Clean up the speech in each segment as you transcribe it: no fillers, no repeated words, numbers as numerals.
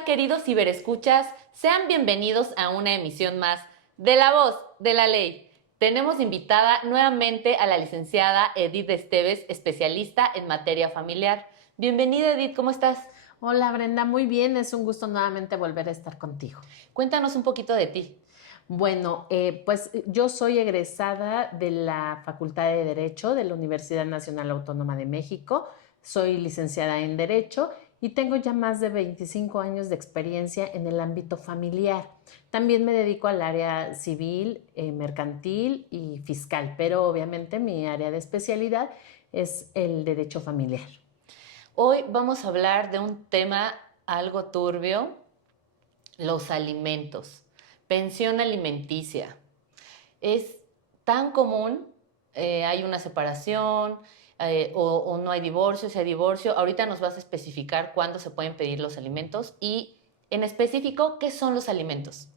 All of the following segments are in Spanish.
tal, queridos ciberescuchas? Sean bienvenidos a una emisión más de La Voz de la Ley. Tenemos invitada nuevamente a la licenciada Edith Esteves, especialista en materia familiar. Bienvenida, Edith, ¿cómo estás? Hola Brenda, muy bien, es un gusto nuevamente volver a estar contigo. Cuéntanos un poquito de ti. Bueno, pues yo soy egresada de la Facultad de Derecho de la Universidad Nacional Autónoma de México, soy licenciada en Derecho y tengo ya más de 25 años de experiencia en el ámbito familiar. También me dedico al área civil, mercantil y fiscal, pero obviamente mi área de especialidad es el derecho familiar. Hoy vamos a hablar de un tema algo turbio, los alimentos, pensión alimenticia. Es tan común, hay una separación o no hay divorcio, si hay divorcio. Ahorita nos vas a especificar cuándo se pueden pedir los alimentos y en específico, ¿qué son los alimentos?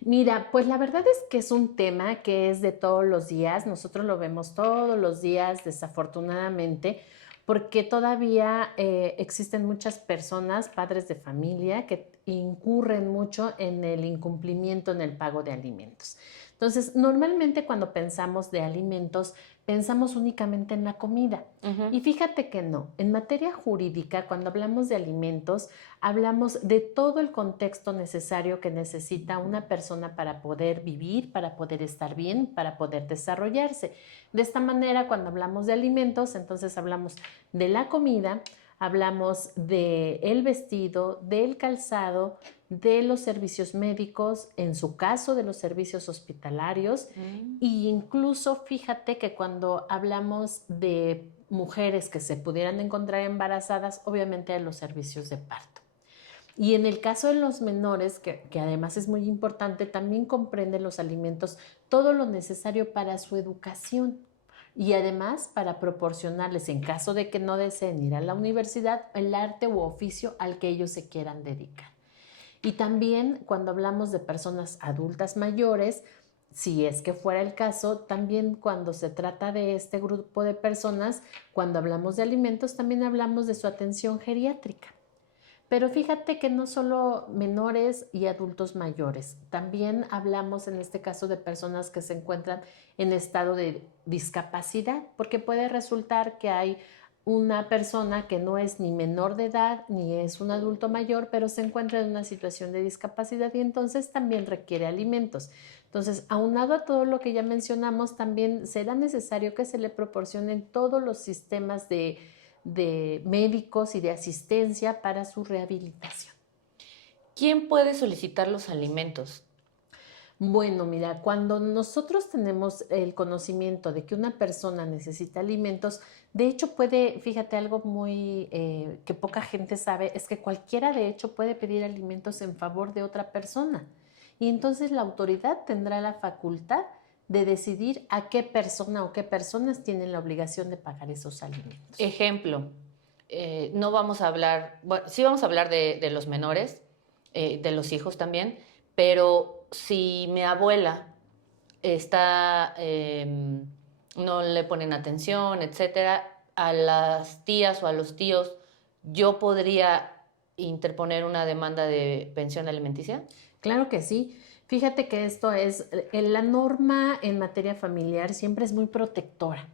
Mira, pues la verdad es que es un tema que es de todos los días, nosotros lo vemos todos los días, desafortunadamente, porque todavía existen muchas personas, padres de familia, que incurren mucho en el incumplimiento en el pago de alimentos. Entonces, normalmente cuando pensamos de alimentos, pensamos únicamente en la comida. Y fíjate que no, en materia jurídica, cuando hablamos de alimentos, hablamos de todo el contexto necesario que necesita una persona para poder vivir, para poder estar bien, para poder desarrollarse. De esta manera, cuando hablamos de alimentos, entonces hablamos de la comida, hablamos del vestido, del calzado, de los servicios médicos, en su caso de los servicios hospitalarios, e incluso fíjate que cuando hablamos de mujeres que se pudieran encontrar embarazadas, obviamente de los servicios de parto. Y en el caso de los menores, que además es muy importante, también comprende los alimentos, todo lo necesario para su educación y además para proporcionarles, en caso de que no deseen ir a la universidad, el arte u oficio al que ellos se quieran dedicar. Y también cuando hablamos de personas adultas mayores, si es que fuera el caso, también cuando se trata de este grupo de personas, cuando hablamos de alimentos, también hablamos de su atención geriátrica. Pero fíjate que no solo menores y adultos mayores, también hablamos en este caso de personas que se encuentran en estado de discapacidad, porque puede resultar que hay una persona que no es ni menor de edad ni es un adulto mayor, pero se encuentra en una situación de discapacidad y entonces también requiere alimentos. Entonces, aunado a todo lo que ya mencionamos, también será necesario que se le proporcionen todos los sistemas de médicos y de asistencia para su rehabilitación. ¿Quién puede solicitar los alimentos? Bueno, mira, cuando nosotros tenemos el conocimiento de que una persona necesita alimentos, de hecho puede, fíjate, algo muy que poca gente sabe, es que cualquiera de hecho puede pedir alimentos en favor de otra persona. Y entonces la autoridad tendrá la facultad de decidir a qué persona o qué personas tienen la obligación de pagar esos alimentos. Ejemplo, no vamos a hablar, bueno, sí vamos a hablar de los menores, de los hijos también, pero si mi abuela está, no le ponen atención, etcétera, a las tías o a los tíos, ¿yo podría interponer una demanda de pensión alimenticia? Claro que sí. Fíjate que esto es, la norma en materia familiar siempre es muy protectora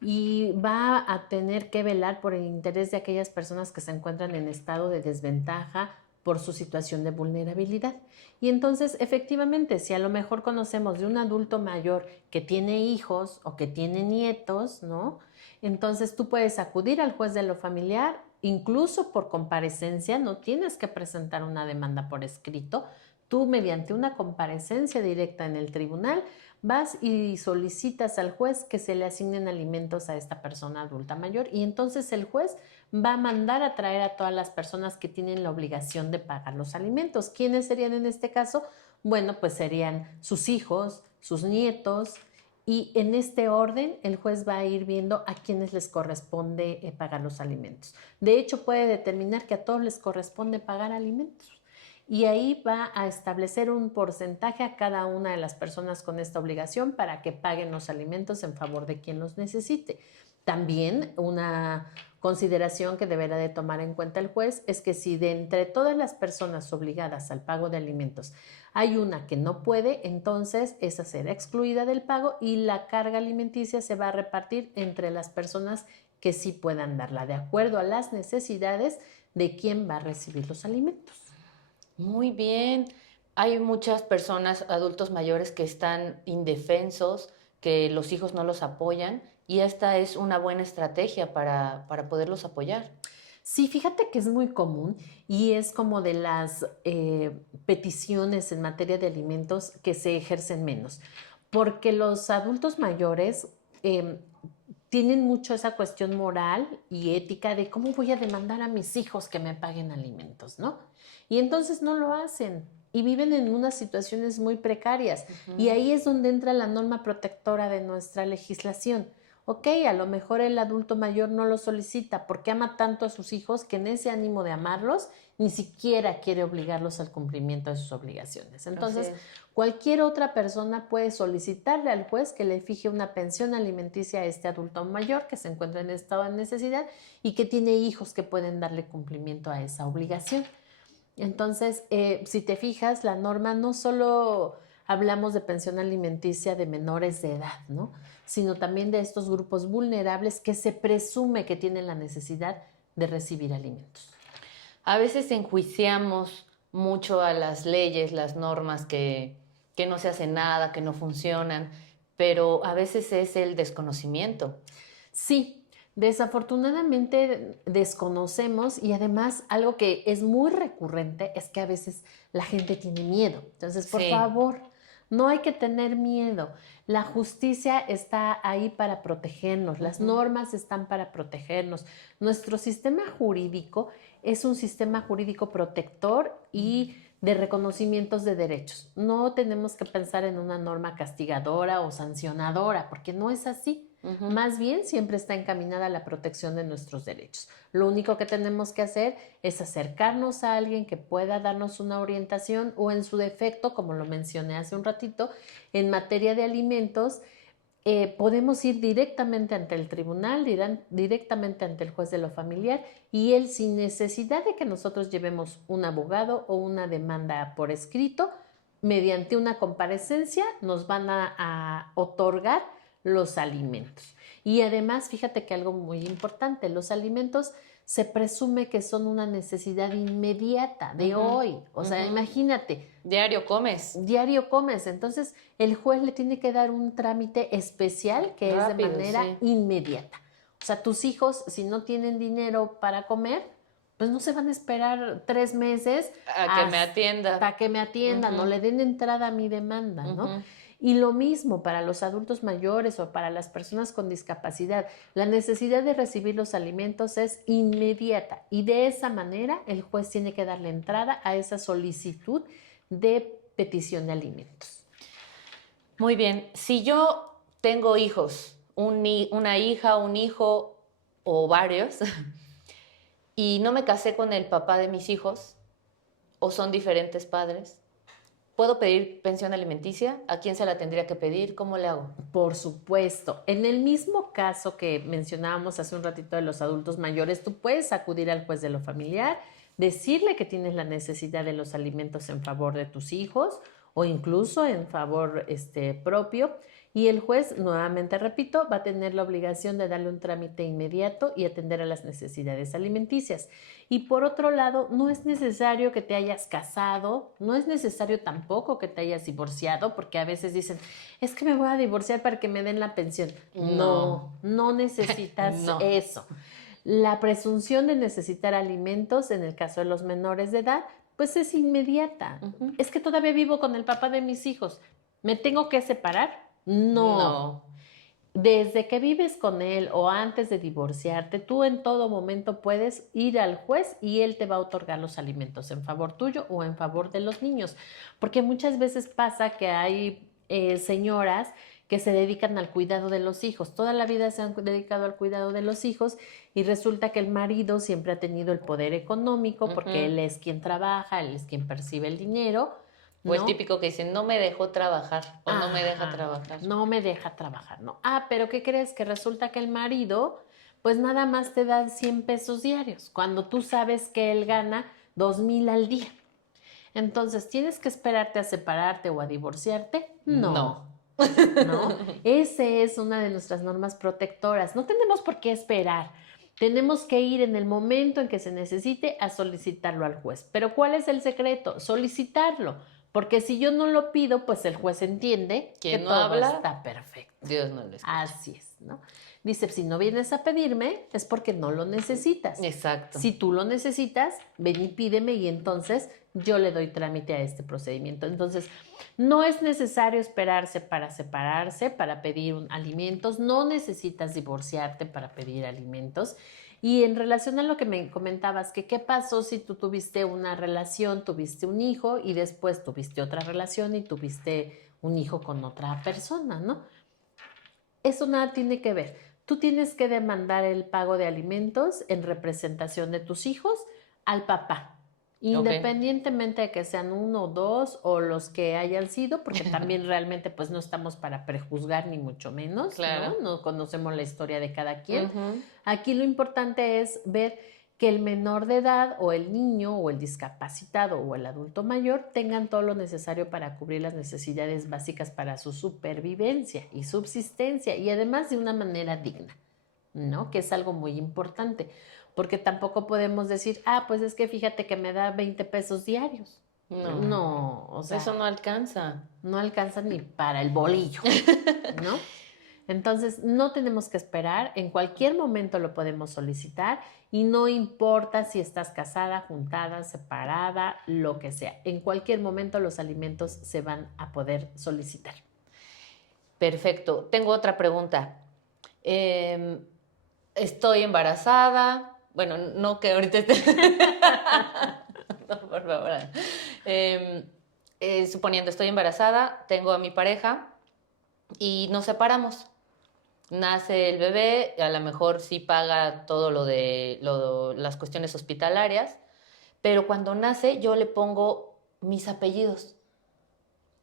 y va a tener que velar por el interés de aquellas personas que se encuentran en estado de desventaja por su situación de vulnerabilidad. Y entonces, efectivamente, si a lo mejor conocemos de un adulto mayor que tiene hijos o que tiene nietos, ¿no? Entonces tú puedes acudir al juez de lo familiar, incluso por comparecencia, no tienes que presentar una demanda por escrito. Tú, mediante una comparecencia directa en el tribunal, vas y solicitas al juez que se le asignen alimentos a esta persona adulta mayor y entonces el juez va a mandar a traer a todas las personas que tienen la obligación de pagar los alimentos. ¿Quiénes serían en este caso? Bueno, pues serían sus hijos, sus nietos, y en este orden el juez va a ir viendo a quienes les corresponde pagar los alimentos. De hecho, puede determinar que a todos les corresponde pagar alimentos. Y ahí va a establecer un porcentaje a cada una de las personas con esta obligación para que paguen los alimentos en favor de quien los necesite. También una consideración que deberá de tomar en cuenta el juez es que si de entre todas las personas obligadas al pago de alimentos hay una que no puede, entonces esa será excluida del pago y la carga alimenticia se va a repartir entre las personas que sí puedan darla, de acuerdo a las necesidades de quién va a recibir los alimentos. Muy bien. Hay muchas personas, adultos mayores, que están indefensos, que los hijos no los apoyan y esta es una buena estrategia para poderlos apoyar. Sí, fíjate que es muy común y es como de las peticiones en materia de alimentos que se ejercen menos, porque los adultos mayores eh, tienen mucho esa cuestión moral y ética de cómo voy a demandar a mis hijos que me paguen alimentos, ¿no? Y entonces no lo hacen y viven en unas situaciones muy precarias. Y ahí es donde entra la norma protectora de nuestra legislación. Ok, a lo mejor el adulto mayor no lo solicita porque ama tanto a sus hijos que en ese ánimo de amarlos ni siquiera quiere obligarlos al cumplimiento de sus obligaciones. Entonces, cualquier otra persona puede solicitarle al juez que le fije una pensión alimenticia a este adulto mayor que se encuentra en estado de necesidad y que tiene hijos que pueden darle cumplimiento a esa obligación. Entonces, si te fijas, la norma no solo hablamos de pensión alimenticia de menores de edad, ¿no? Sino también de estos grupos vulnerables que se presume que tienen la necesidad de recibir alimentos. A veces enjuiciamos mucho a las leyes, las normas que no se hace nada, que no funcionan, pero a veces es el desconocimiento. Sí, desafortunadamente desconocemos y además algo que es muy recurrente es que a veces la gente tiene miedo. Entonces, por favor, no hay que tener miedo. La justicia está ahí para protegernos, las normas están para protegernos. Nuestro sistema jurídico es un sistema jurídico protector y de reconocimientos de derechos. No tenemos que pensar en una norma castigadora o sancionadora, porque no es así. Más bien siempre está encaminada a la protección de nuestros derechos. Lo único que tenemos que hacer es acercarnos a alguien que pueda darnos una orientación o en su defecto, como lo mencioné hace un ratito, en materia de alimentos, podemos ir directamente ante el tribunal, directamente ante el juez de lo familiar y él sin necesidad de que nosotros llevemos un abogado o una demanda por escrito, mediante una comparecencia nos van a otorgar los alimentos. Y además, fíjate que algo muy importante, los alimentos se presume que son una necesidad inmediata de hoy. O sea, imagínate. Diario comes. Diario comes. Entonces, el juez le tiene que dar un trámite especial que Rápido, es de manera inmediata. O sea, tus hijos, si no tienen dinero para comer, pues no se van a esperar 3 meses a que me atienda. Hasta que me atiendan, no le den entrada a mi demanda, ¿no? Y lo mismo para los adultos mayores o para las personas con discapacidad. La necesidad de recibir los alimentos es inmediata y de esa manera el juez tiene que darle entrada a esa solicitud de petición de alimentos. Muy bien. Si yo tengo hijos, una hija, un hijo o varios, y no me casé con el papá de mis hijos, o son diferentes padres, ¿puedo pedir pensión alimenticia? ¿A quién se la tendría que pedir? ¿Cómo le hago? Por supuesto. En el mismo caso que mencionábamos hace un ratito de los adultos mayores, tú puedes acudir al juez de lo familiar, decirle que tienes la necesidad de los alimentos en favor de tus hijos o incluso en favor propio. Y el juez, nuevamente repito, va a tener la obligación de darle un trámite inmediato y atender a las necesidades alimenticias. Y por otro lado, no es necesario que te hayas casado, no es necesario tampoco que te hayas divorciado, porque a veces dicen, es que me voy a divorciar para que me den la pensión. No necesitas eso. La presunción de necesitar alimentos, en el caso de los menores de edad, pues es inmediata. Es que todavía vivo con el papá de mis hijos. ¿Me tengo que separar? No. Desde que vives con él o antes de divorciarte, tú en todo momento puedes ir al juez y él te va a otorgar los alimentos en favor tuyo o en favor de los niños. Porque muchas veces pasa que hay señoras que se dedican al cuidado de los hijos. Toda la vida se han dedicado al cuidado de los hijos y resulta que el marido siempre ha tenido el poder económico porque él es quien trabaja, él es quien percibe el dinero. O el típico que dice, no me dejó trabajar o no me deja trabajar. No me deja trabajar, ¿no? Ah, pero ¿qué crees? Que resulta que el marido pues nada más te da 100 pesos diarios, cuando tú sabes que él gana 2,000 al día. Entonces, ¿tienes que esperarte a separarte o a divorciarte? No. ¿No? Esa es una de nuestras normas protectoras. No tenemos por qué esperar. Tenemos que ir en el momento en que se necesite a solicitarlo al juez. Pero ¿cuál es el secreto? Solicitarlo. Porque si yo no lo pido, pues el juez entiende que no todo habla, está perfecto. Dios no lo escucha. Así es, ¿no? Dice, si no vienes a pedirme, es porque no lo necesitas. Exacto. Si tú lo necesitas, ven y pídeme y entonces yo le doy trámite a este procedimiento. Entonces, no es necesario esperarse para separarse, para pedir alimentos. No necesitas divorciarte para pedir alimentos. Y en relación a lo que me comentabas, que qué pasó si tú tuviste una relación, tuviste un hijo y después tuviste otra relación y tuviste un hijo con otra persona, ¿no? Eso nada tiene que ver. Tú tienes que demandar el pago de alimentos en representación de tus hijos al papá, independientemente de que sean uno, dos o los que hayan sido, porque también realmente pues no estamos para prejuzgar ni mucho menos, claro. ¿no? No conocemos la historia de cada quien. Aquí lo importante es ver que el menor de edad o el niño o el discapacitado o el adulto mayor tengan todo lo necesario para cubrir las necesidades básicas para su supervivencia y subsistencia y además de una manera digna, ¿no? Que es algo muy importante, porque tampoco podemos decir, pues es que fíjate que me da 20 pesos diarios. No, o sea, eso no alcanza. No alcanza ni para el bolillo, ¿no? Entonces, no tenemos que esperar, en cualquier momento lo podemos solicitar y no importa si estás casada, juntada, separada, lo que sea. En cualquier momento los alimentos se van a poder solicitar. Perfecto. Tengo otra pregunta. Estoy embarazada. Bueno, no que ahorita esté... No, por favor. Suponiendo estoy embarazada, tengo a mi pareja y nos separamos. Nace el bebé, a lo mejor sí paga todo lo de las cuestiones hospitalarias, pero cuando nace yo le pongo mis apellidos.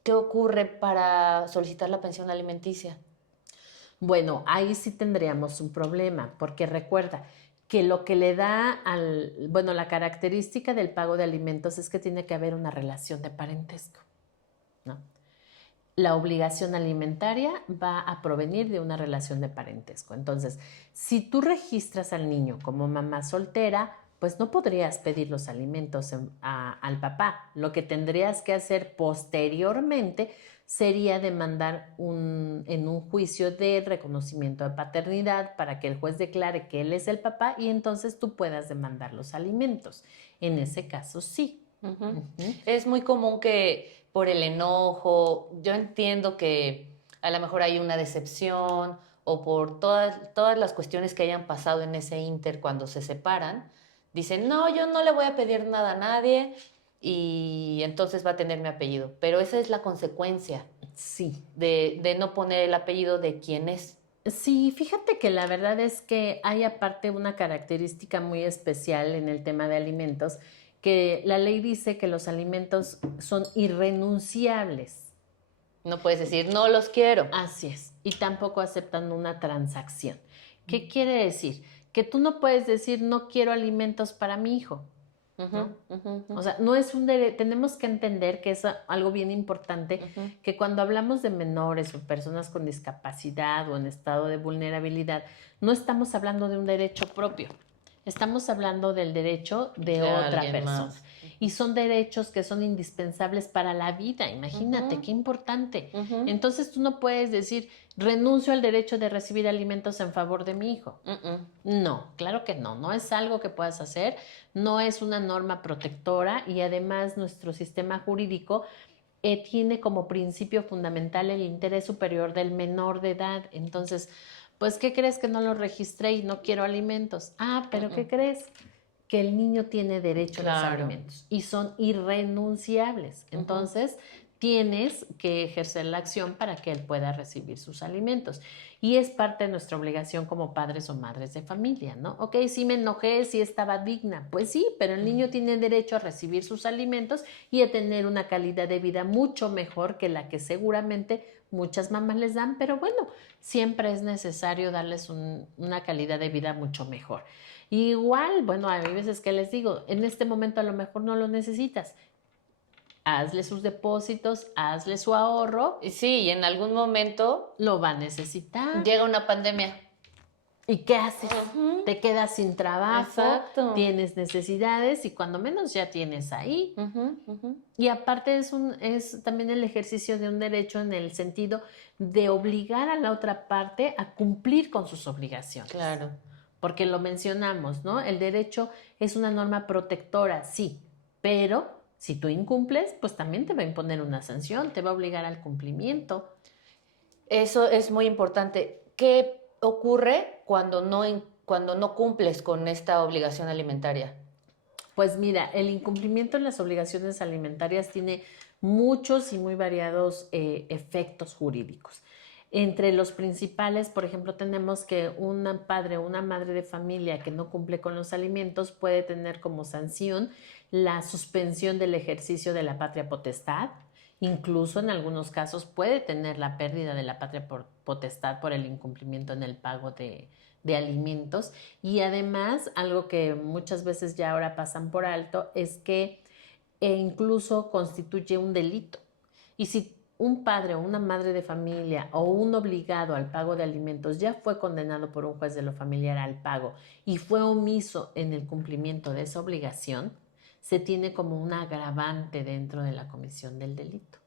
¿Qué ocurre para solicitar la pensión alimenticia? Bueno, ahí sí tendríamos un problema, porque recuerda que lo que le da la característica del pago de alimentos es que tiene que haber una relación de parentesco, ¿no? La obligación alimentaria va a provenir de una relación de parentesco. Entonces, si tú registras al niño como mamá soltera, pues no podrías pedir los alimentos al papá. Lo que tendrías que hacer posteriormente sería demandar en un juicio de reconocimiento de paternidad para que el juez declare que él es el papá y entonces tú puedas demandar los alimentos. En ese caso, sí. Es muy común que por el enojo, yo entiendo que a lo mejor hay una decepción o por todas las cuestiones que hayan pasado en ese inter cuando se separan, dicen, no, yo no le voy a pedir nada a nadie y entonces va a tener mi apellido. Pero esa es la consecuencia, sí, de no poner el apellido de quién es. Sí, fíjate que la verdad es que hay aparte una característica muy especial en el tema de alimentos, que la ley dice que los alimentos son irrenunciables. No puedes decir, no los quiero. Así es, y tampoco aceptan una transacción. ¿Qué quiere decir? Que tú no puedes decir, no quiero alimentos para mi hijo. ¿No? O sea, no es un derecho, tenemos que entender que es algo bien importante, que cuando hablamos de menores o personas con discapacidad o en estado de vulnerabilidad, no estamos hablando de un derecho propio, estamos hablando del derecho de otra persona. Más. Y son derechos que son indispensables para la vida, imagínate, qué importante. Entonces tú no puedes decir, renuncio al derecho de recibir alimentos en favor de mi hijo. No, claro que no, no es algo que puedas hacer, no es una norma protectora y además nuestro sistema jurídico tiene como principio fundamental el interés superior del menor de edad. Entonces, pues, ¿qué crees que no lo registré y no quiero alimentos? Pero ¿qué crees? Que el niño tiene derecho a los alimentos y son irrenunciables. Entonces, tienes que ejercer la acción para que él pueda recibir sus alimentos. Y es parte de nuestra obligación como padres o madres de familia, ¿no? Ok, sí me enojé, sí estaba digna. Pues sí, pero el niño tiene derecho a recibir sus alimentos y a tener una calidad de vida mucho mejor que la que seguramente muchas mamás les dan, pero bueno, siempre es necesario darles una calidad de vida mucho mejor. Igual, bueno, hay veces que les digo, en este momento a lo mejor no lo necesitas. Hazle sus depósitos, hazle su ahorro. Y sí, y en algún momento lo va a necesitar. llega una pandemia. ¿Y qué haces? Te quedas sin trabajo, exacto, tienes necesidades y cuando menos ya tienes ahí. Y aparte es también el ejercicio de un derecho en el sentido de obligar a la otra parte a cumplir con sus obligaciones. Claro. Porque lo mencionamos, ¿no? El derecho es una norma protectora, sí, pero si tú incumples, pues también te va a imponer una sanción, te va a obligar al cumplimiento. Eso es muy importante. ¿Qué ocurre cuando no cumples con esta obligación alimentaria? Pues mira, el incumplimiento en las obligaciones alimentarias tiene muchos y muy variados efectos jurídicos. Entre los principales, por ejemplo, tenemos que un padre o una madre de familia que no cumple con los alimentos puede tener como sanción la suspensión del ejercicio de la patria potestad. Incluso en algunos casos puede tener la pérdida de la patria potestad por el incumplimiento en el pago de alimentos. Y además, algo que muchas veces ya ahora pasan por alto es que incluso constituye un delito. Y si un padre o una madre de familia o un obligado al pago de alimentos ya fue condenado por un juez de lo familiar al pago y fue omiso en el cumplimiento de esa obligación, se tiene como un agravante dentro de la comisión del delito.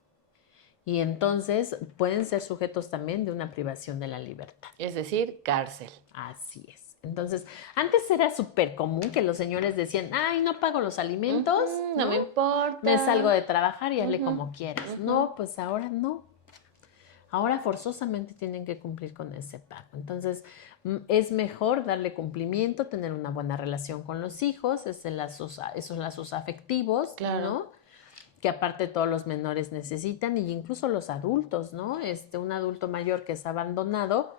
Y entonces pueden ser sujetos también de una privación de la libertad. Es decir, cárcel. Así es. Entonces, antes era súper común que los señores decían, ay, no pago los alimentos, no me importa. Me salgo de trabajar y hazle como quieras. No, pues ahora no. Ahora forzosamente tienen que cumplir con ese pago. Entonces, es mejor darle cumplimiento, tener una buena relación con los hijos, esos lazos afectivos, claro, ¿no? Que aparte todos los menores necesitan, y incluso los adultos, ¿no? Un adulto mayor que es abandonado,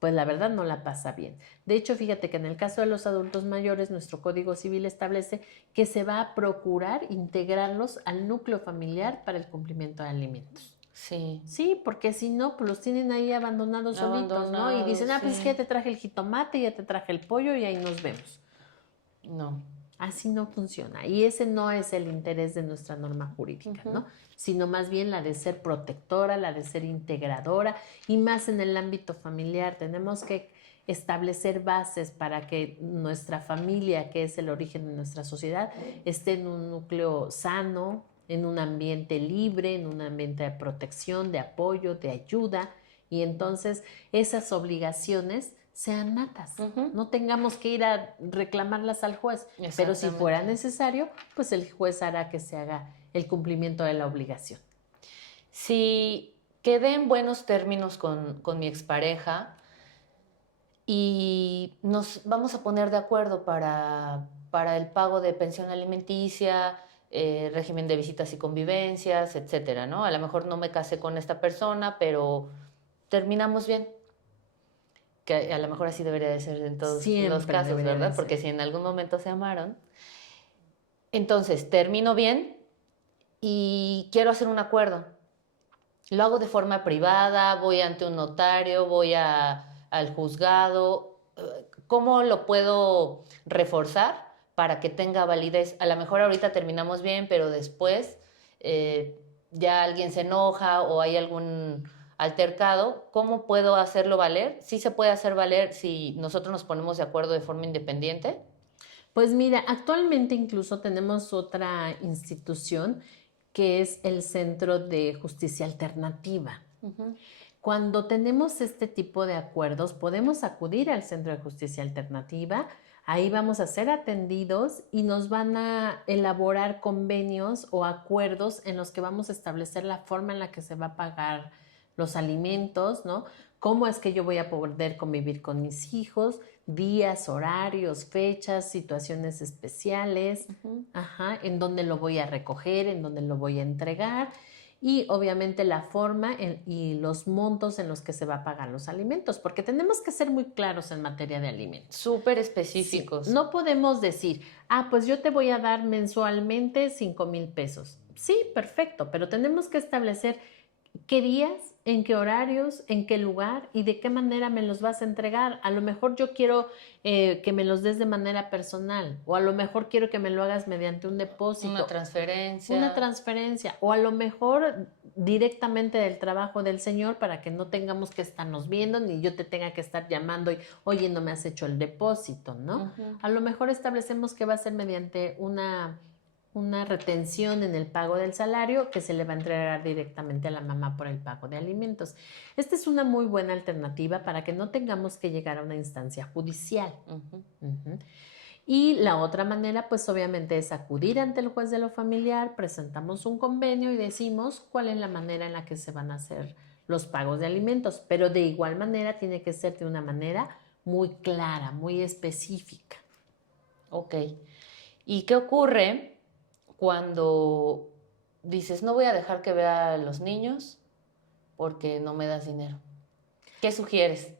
pues la verdad no la pasa bien. De hecho, fíjate que en el caso de los adultos mayores, nuestro Código Civil establece que se va a procurar integrarlos al núcleo familiar para el cumplimiento de alimentos. Sí. Sí, porque si no, pues los tienen ahí abandonados solitos, ¿no? Y dicen, pues es que ya te traje el jitomate, ya te traje el pollo y ahí nos vemos. No. Así no funciona. Y ese no es el interés de nuestra norma jurídica, ¿no? Sino más bien la de ser protectora, la de ser integradora, y más en el ámbito familiar. Tenemos que establecer bases para que nuestra familia, que es el origen de nuestra sociedad, esté en un núcleo sano, en un ambiente libre, en un ambiente de protección, de apoyo, de ayuda, y entonces esas obligaciones sean natas, no tengamos que ir a reclamarlas al juez, pero si fuera necesario, pues el juez hará que se haga el cumplimiento de la obligación. Si quedé en buenos términos con mi expareja y nos vamos a poner de acuerdo para el pago de pensión alimenticia, régimen de visitas y convivencias, etcétera, ¿no? A lo mejor no me casé con esta persona, pero terminamos bien. Que a lo mejor así debería de ser en todos los casos, ¿verdad? Porque si en algún momento se amaron. Entonces, termino bien y quiero hacer un acuerdo. Lo hago de forma privada, voy ante un notario, voy al juzgado. ¿Cómo lo puedo reforzar para que tenga validez? A lo mejor ahorita terminamos bien, pero después ya alguien se enoja o hay algún altercado. ¿Cómo puedo hacerlo valer? ¿Sí se puede hacer valer si nosotros nos ponemos de acuerdo de forma independiente? Pues mira, actualmente incluso tenemos otra institución que es el Centro de Justicia Alternativa. Cuando tenemos este tipo de acuerdos, podemos acudir al Centro de Justicia Alternativa. Ahí vamos a ser atendidos y nos van a elaborar convenios o acuerdos en los que vamos a establecer la forma en la que se va a pagar los alimentos, ¿no? ¿Cómo es que yo voy a poder convivir con mis hijos? Días, horarios, fechas, situaciones especiales, en dónde lo voy a recoger, en dónde lo voy a entregar, y obviamente la forma y los montos en los que se va a pagar los alimentos, porque tenemos que ser muy claros en materia de alimentos. Súper específicos. Sí, no podemos decir, pues yo te voy a dar mensualmente 5,000 pesos. Sí, perfecto, pero tenemos que establecer qué días en qué horarios, en qué lugar y de qué manera me los vas a entregar. A lo mejor yo quiero que me los des de manera personal, o a lo mejor quiero que me lo hagas mediante un depósito. Una transferencia, o a lo mejor directamente del trabajo del Señor, para que no tengamos que estarnos viendo, ni yo te tenga que estar llamando y, oye, no me has hecho el depósito, ¿no? A lo mejor establecemos que va a ser mediante una retención en el pago del salario que se le va a entregar directamente a la mamá por el pago de alimentos. Esta es una muy buena alternativa para que no tengamos que llegar a una instancia judicial. Y la otra manera, pues obviamente, es acudir ante el juez de lo familiar, presentamos un convenio y decimos cuál es la manera en la que se van a hacer los pagos de alimentos, pero de igual manera tiene que ser de una manera muy clara, muy específica. Ok. ¿Y qué ocurre cuando dices, no voy a dejar que vea a los niños porque no me das dinero? ¿Qué sugieres?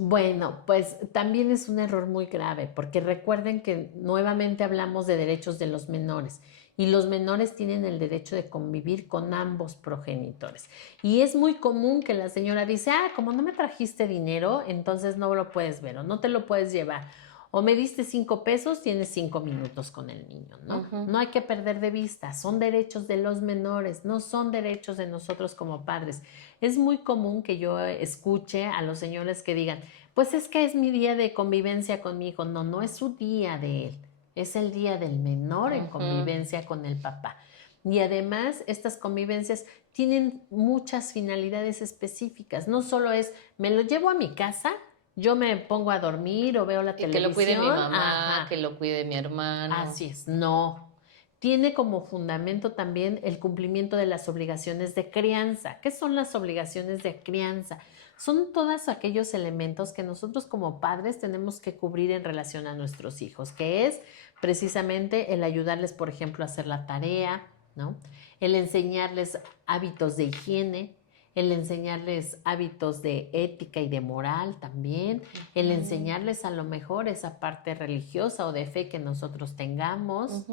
Bueno, pues también es un error muy grave, porque recuerden que nuevamente hablamos de derechos de los menores y los menores tienen el derecho de convivir con ambos progenitores. Y es muy común que la señora dice, como no me trajiste dinero, entonces no lo puedes ver o no te lo puedes llevar. O me diste 5 pesos, tienes 5 minutos con el niño, ¿no? No hay que perder de vista, son derechos de los menores, no son derechos de nosotros como padres. Es muy común que yo escuche a los señores que digan, pues es que es mi día de convivencia con mi hijo. No, no es su día de él, es el día del menor en convivencia con el papá. Y además, estas convivencias tienen muchas finalidades específicas. No solo es, me lo llevo a mi casa, yo me pongo a dormir o veo la televisión. Que lo cuide mi mamá, que lo cuide mi hermano. Así es, no. Tiene como fundamento también el cumplimiento de las obligaciones de crianza. ¿Qué son las obligaciones de crianza? Son todos aquellos elementos que nosotros como padres tenemos que cubrir en relación a nuestros hijos, que es precisamente el ayudarles, por ejemplo, a hacer la tarea, ¿no? El enseñarles hábitos de higiene, el enseñarles hábitos de ética y de moral también, el enseñarles a lo mejor esa parte religiosa o de fe que nosotros tengamos,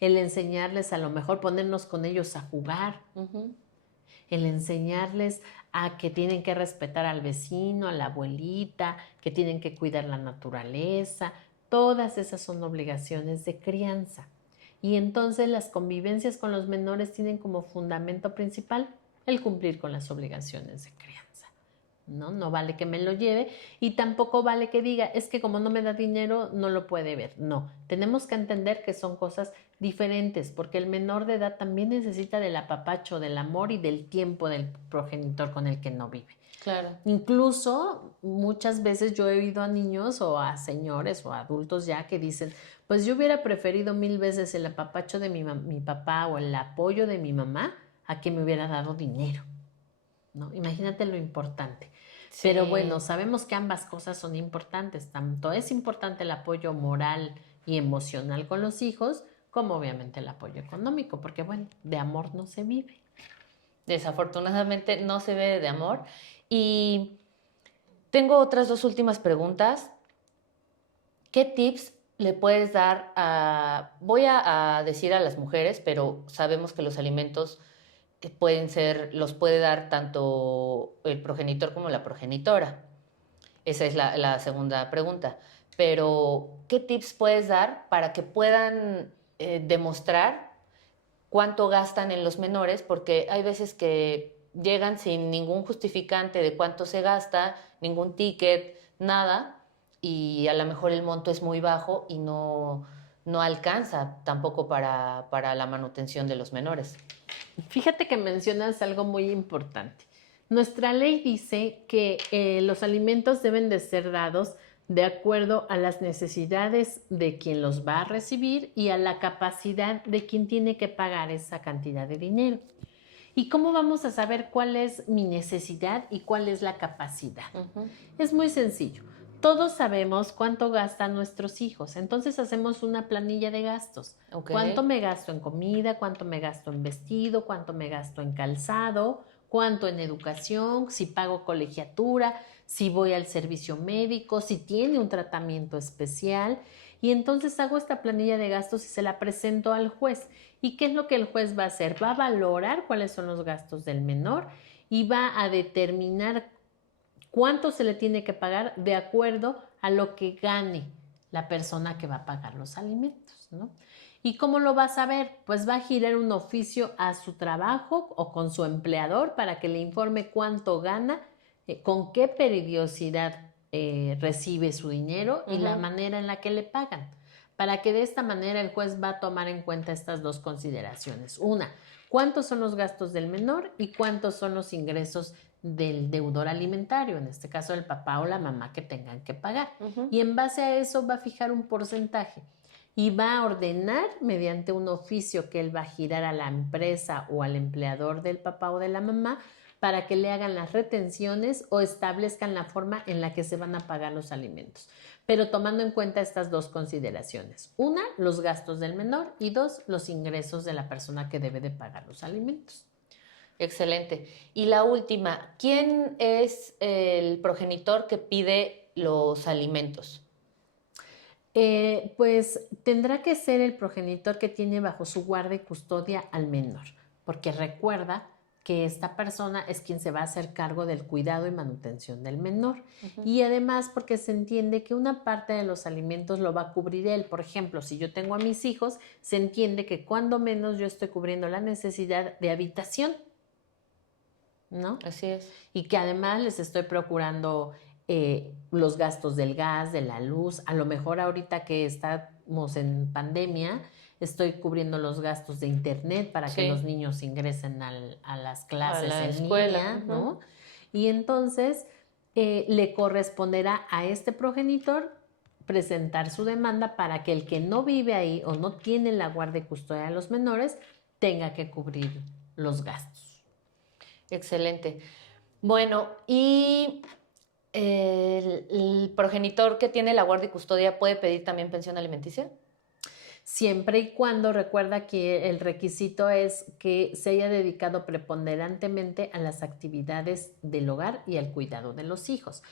el enseñarles a lo mejor ponernos con ellos a jugar, el enseñarles a que tienen que respetar al vecino, a la abuelita, que tienen que cuidar la naturaleza. Todas esas son obligaciones de crianza. Y entonces las convivencias con los menores tienen como fundamento principal el cumplir con las obligaciones de crianza. No vale que me lo lleve y tampoco vale que diga, es que como no me da dinero no lo puede ver. No, tenemos que entender que son cosas diferentes, porque el menor de edad también necesita del apapacho, del amor y del tiempo del progenitor con el que no vive. Claro. Incluso muchas veces yo he oído a niños o a señores o a adultos ya que dicen, pues yo hubiera preferido 1000 veces el apapacho de mi papá o el apoyo de mi mamá a que me hubiera dado dinero, ¿no? Imagínate lo importante. Sí. Pero bueno, sabemos que ambas cosas son importantes. Tanto es importante el apoyo moral y emocional con los hijos, como obviamente el apoyo económico, porque bueno, de amor no se vive. Desafortunadamente no se vive de amor. Y tengo otras 2 últimas preguntas. ¿Qué tips le puedes dar voy a decir a las mujeres, pero sabemos que los alimentos los puede dar tanto el progenitor como la progenitora? Esa es la segunda pregunta. Pero, ¿qué tips puedes dar para que puedan demostrar cuánto gastan en los menores? Porque hay veces que llegan sin ningún justificante de cuánto se gasta, ningún ticket, nada, y a lo mejor el monto es muy bajo y no alcanza tampoco para la manutención de los menores. Fíjate que mencionas algo muy importante. Nuestra ley dice que los alimentos deben de ser dados de acuerdo a las necesidades de quien los va a recibir y a la capacidad de quien tiene que pagar esa cantidad de dinero. ¿Y cómo vamos a saber cuál es mi necesidad y cuál es la capacidad? Es muy sencillo. Todos sabemos cuánto gastan nuestros hijos, entonces hacemos una planilla de gastos. Okay. ¿Cuánto me gasto en comida? ¿Cuánto me gasto en vestido? ¿Cuánto me gasto en calzado? ¿Cuánto en educación? Si pago colegiatura, si voy al servicio médico, si tiene un tratamiento especial. Y entonces hago esta planilla de gastos y se la presento al juez. ¿Y qué es lo que el juez va a hacer? Va a valorar cuáles son los gastos del menor y va a determinar cuánto se le tiene que pagar de acuerdo a lo que gane la persona que va a pagar los alimentos, ¿no? ¿Y cómo lo va a saber? Pues va a girar un oficio a su trabajo o con su empleador para que le informe cuánto gana, con qué periodicidad recibe su dinero y la manera en la que le pagan. Para que de esta manera el juez va a tomar en cuenta estas dos consideraciones. Una, cuántos son los gastos del menor y cuántos son los ingresos del deudor alimentario, en este caso el papá o la mamá que tengan que pagar. Y en base a eso va a fijar un porcentaje y va a ordenar mediante un oficio que él va a girar a la empresa o al empleador del papá o de la mamá para que le hagan las retenciones o establezcan la forma en la que se van a pagar los alimentos, pero tomando en cuenta estas dos consideraciones. Una, los gastos del menor y dos, los ingresos de la persona que debe de pagar los alimentos. Excelente. Y la última, ¿quién es el progenitor que pide los alimentos? Pues tendrá que ser el progenitor que tiene bajo su guarda y custodia al menor, porque recuerda que esta persona es quien se va a hacer cargo del cuidado y manutención del menor. Y además porque se entiende que una parte de los alimentos lo va a cubrir él. Por ejemplo, si yo tengo a mis hijos, se entiende que cuando menos yo estoy cubriendo la necesidad de habitación, ¿no? Así es. Y que además les estoy procurando los gastos del gas, de la luz. A lo mejor ahorita que estamos en pandemia, estoy cubriendo los gastos de internet para que los niños ingresen a las clases en línea, ¿no? Y entonces le corresponderá a este progenitor presentar su demanda para que el que no vive ahí o no tiene la guardia y custodia de los menores tenga que cubrir los gastos. Excelente. Bueno, y el progenitor que tiene la guardia y custodia puede pedir también pensión alimenticia. Siempre y cuando recuerda que el requisito es que se haya dedicado preponderantemente a las actividades del hogar y al cuidado de los hijos.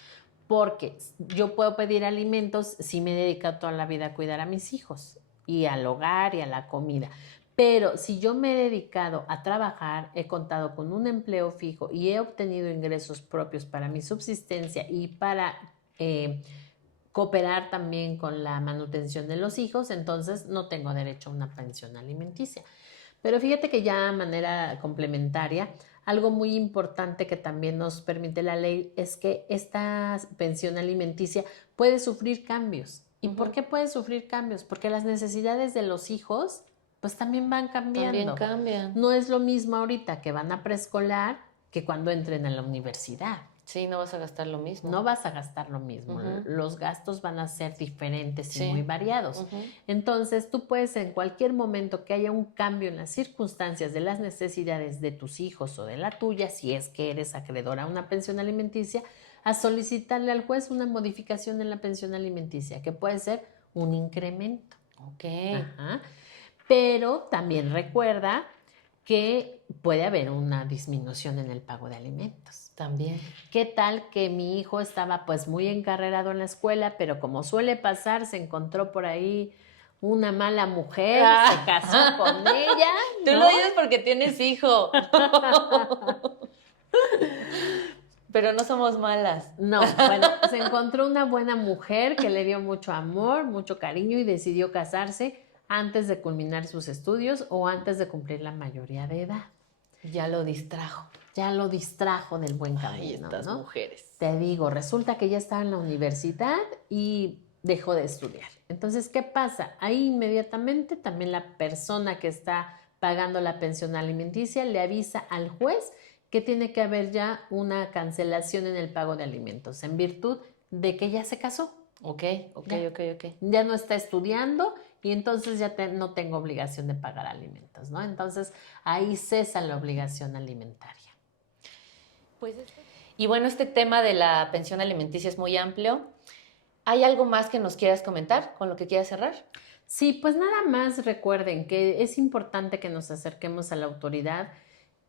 Porque yo puedo pedir alimentos si me he dedicado toda la vida a cuidar a mis hijos y al hogar y a la comida. Pero si yo me he dedicado a trabajar, he contado con un empleo fijo y he obtenido ingresos propios para mi subsistencia y para cooperar también con la manutención de los hijos, entonces no tengo derecho a una pensión alimenticia. Pero fíjate que ya de manera complementaria, algo muy importante que también nos permite la ley es que esta pensión alimenticia puede sufrir cambios. ¿Y por qué puede sufrir cambios? Porque las necesidades de los hijos pues también van cambiando. También cambian. No es lo mismo ahorita que van a preescolar que cuando entren a la universidad. Sí, no vas a gastar lo mismo. No vas a gastar lo mismo. Los gastos van a ser diferentes y muy variados. Entonces, tú puedes en cualquier momento que haya un cambio en las circunstancias de las necesidades de tus hijos o de la tuya, si es que eres acreedora a una pensión alimenticia, a solicitarle al juez una modificación en la pensión alimenticia, que puede ser un incremento. Ok. Ajá. Pero también recuerda que puede haber una disminución en el pago de alimentos. También. ¿Qué tal que mi hijo estaba pues muy encarrerado en la escuela, pero como suele pasar, se encontró por ahí una mala mujer, se casó con ella? Tú lo dices porque tienes hijo. Pero no somos malas. No, bueno, se encontró una buena mujer que le dio mucho amor, mucho cariño y decidió casarse antes de culminar sus estudios o antes de cumplir la mayoría de edad. Ya lo distrajo. Ya lo distrajo del buen camino. Ay, estas mujeres. Te digo, resulta que ya estaba en la universidad y dejó de estudiar. Entonces, ¿qué pasa? Ahí inmediatamente también la persona que está pagando la pensión alimenticia le avisa al juez que tiene que haber ya una cancelación en el pago de alimentos en virtud de que ya se casó. Ok. Ya no está estudiando y entonces ya no tengo obligación de pagar alimentos, ¿no? Entonces ahí cesa la obligación alimentaria. Pues y bueno, este tema de la pensión alimenticia es muy amplio. ¿Hay algo más que nos quieras comentar, con lo que quieras cerrar? Sí, pues nada más recuerden que es importante que nos acerquemos a la autoridad,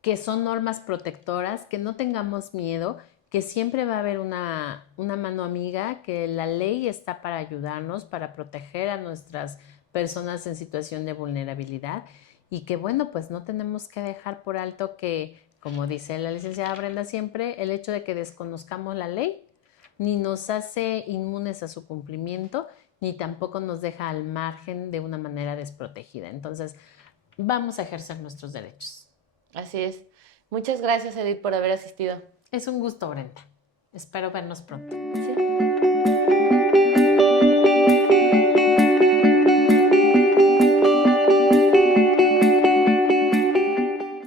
que son normas protectoras, que no tengamos miedo, que siempre va a haber una mano amiga, que la ley está para ayudarnos, para proteger a nuestras personas en situación de vulnerabilidad y que bueno, pues no tenemos que dejar por alto que como dice la licenciada Brenda siempre, el hecho de que desconozcamos la ley ni nos hace inmunes a su cumplimiento, ni tampoco nos deja al margen de una manera desprotegida. Entonces, vamos a ejercer nuestros derechos. Así es. Muchas gracias, Edith, por haber asistido. Es un gusto, Brenda. Espero vernos pronto.